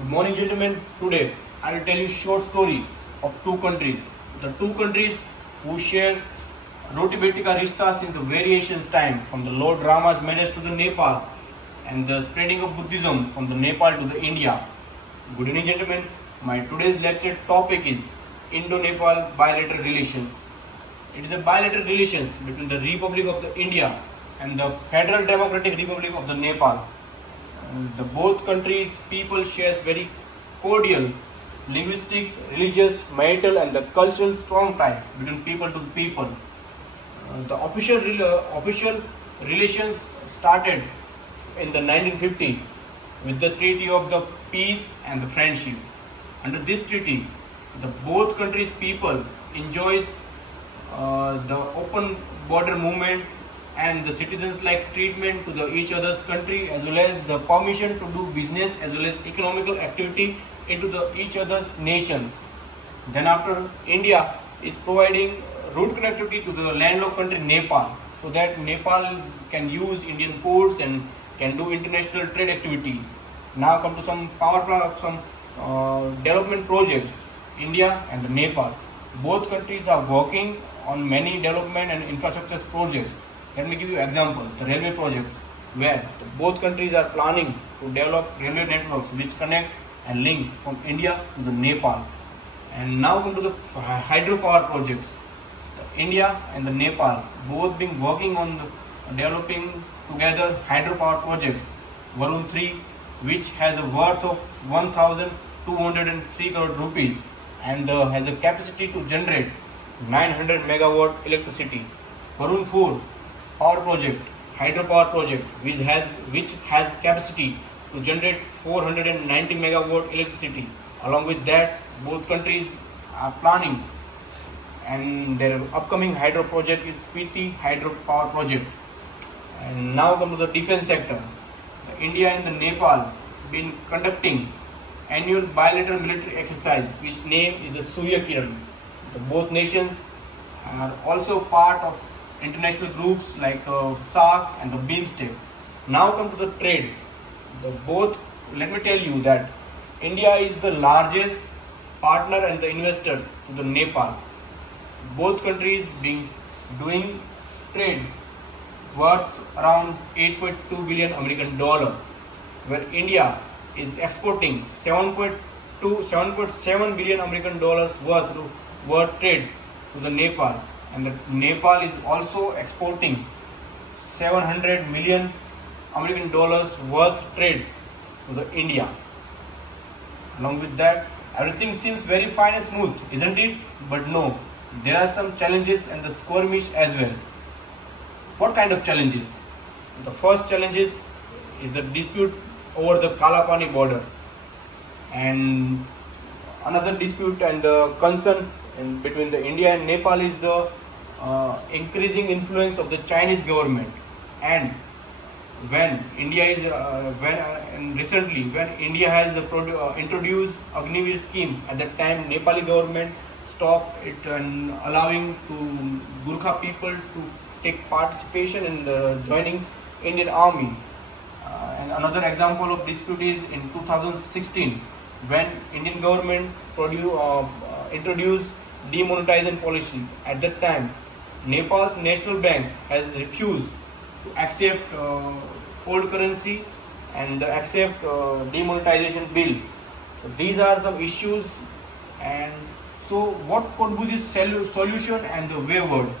Good morning, gentlemen. Today I will tell you a short story of two countries. The two countries who share Roti Beti Ka Rishta since the variations time, from the Lord Rama's marriage to the Nepal and the spreading of Buddhism from the Nepal to the India. Good evening, gentlemen. My today's lecture topic is Indo-Nepal bilateral relations. It is a bilateral relations between the Republic of the India and the Federal Democratic Republic of the Nepal. The both countries people shares very cordial linguistic, religious, marital and the cultural strong tie between people to people. The official relations started in the 1950 with the Treaty of the Peace and the Friendship. Under this treaty, the both countries people enjoys the open border movement and the citizens like treatment to each other's country, as well as the permission to do business as well as economical activity into each other's nations. Then after, India is providing road connectivity to the landlocked country Nepal, so that Nepal can use Indian ports and can do international trade activity. Now come to some development projects. India and the Nepal, both countries are working on many development and infrastructure projects. Let me give you an example, the railway projects, where both countries are planning to develop railway networks which connect and link from India to the Nepal. And now come to the hydropower projects. India and the Nepal both been working on developing together hydropower projects. Varun 3, which has a worth of 1,203 crore rupees and has a capacity to generate 900 megawatt electricity. Varun 4 power project, hydropower project, which has capacity to generate 490 megawatt electricity. Along with that, both countries are planning, and their upcoming hydro project is PT hydropower project. And now come to the defense sector. India and the Nepal been conducting annual bilateral military exercise, which name is the Surya Kiran. Both nations are also part of international groups like SAARC and the BIMSTEC. Now come to the trade. Let me tell you that India is the largest partner and the investor to the Nepal. Both countries been doing trade worth around 8.2 billion American dollar, where India is exporting 7.7 billion American dollars worth trade to the Nepal, and the Nepal is also exporting 700 million American dollars worth trade to the India. Along with that, everything seems very fine and smooth, isn't it? But no, there are some challenges and the skirmish as well. What kind of challenges? The first challenge is the dispute over the Kalapani border, and another dispute and concern between the India and Nepal is the increasing influence of the Chinese government. And when India is recently when India has introduced Agniveer scheme, at that time Nepali government stopped it and allowing to Gurkha people to take participation in joining Indian army. And another example of dispute is in 2016, when Indian government introduced demonetization policy. At that time, Nepal's National Bank has refused to accept old currency and accept demonetization bill. So these are some issues. And so what could be the solution and the way forward?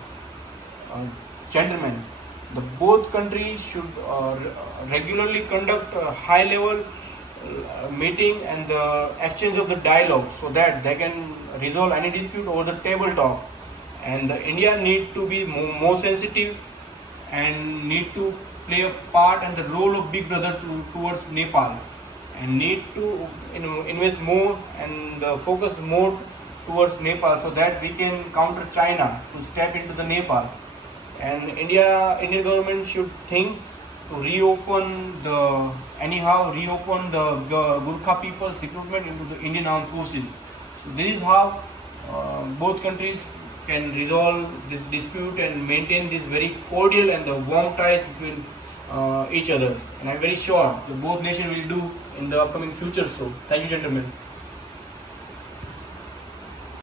Gentlemen, both countries should regularly conduct a high-level meeting and the exchange of the dialogue, so that they can resolve any dispute over the table talk. And India need to be more sensitive and need to play a part and the role of big brother towards Nepal, and need to invest more and focus more towards Nepal, so that we can counter China to step into the Nepal. And Indian government should think to reopen the Gurkha people's recruitment into the Indian armed forces. So this is how both countries can resolve this dispute and maintain this very cordial and the warm ties between each other, and I'm very sure that both nations will do in the upcoming future. So thank you, gentlemen.